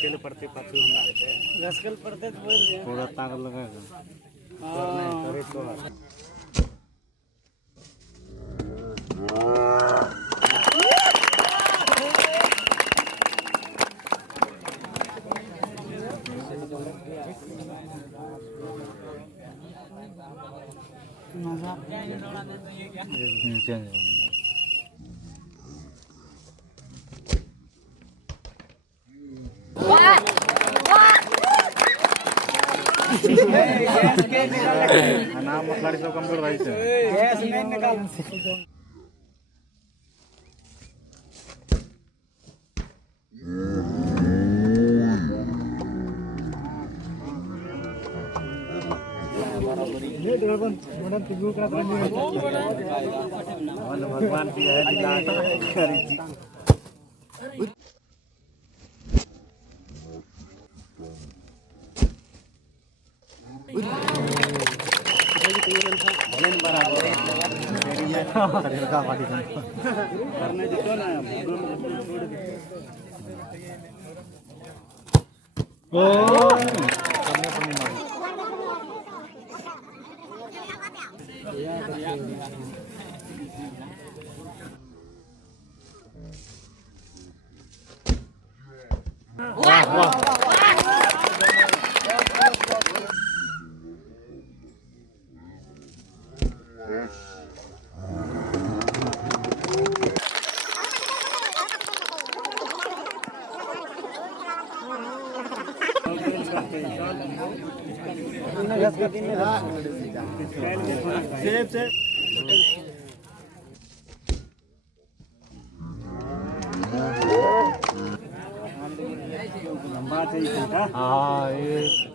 रस्केले पड़ते पाछू हमरा के रस्केल पड़ते तो बोल दे पूरा तार लगाएगा नहीं करे तो मजा नीचे नाम मसला सब कमजोर भाई से गैस नहीं निकाल भगवान की है हाँ ये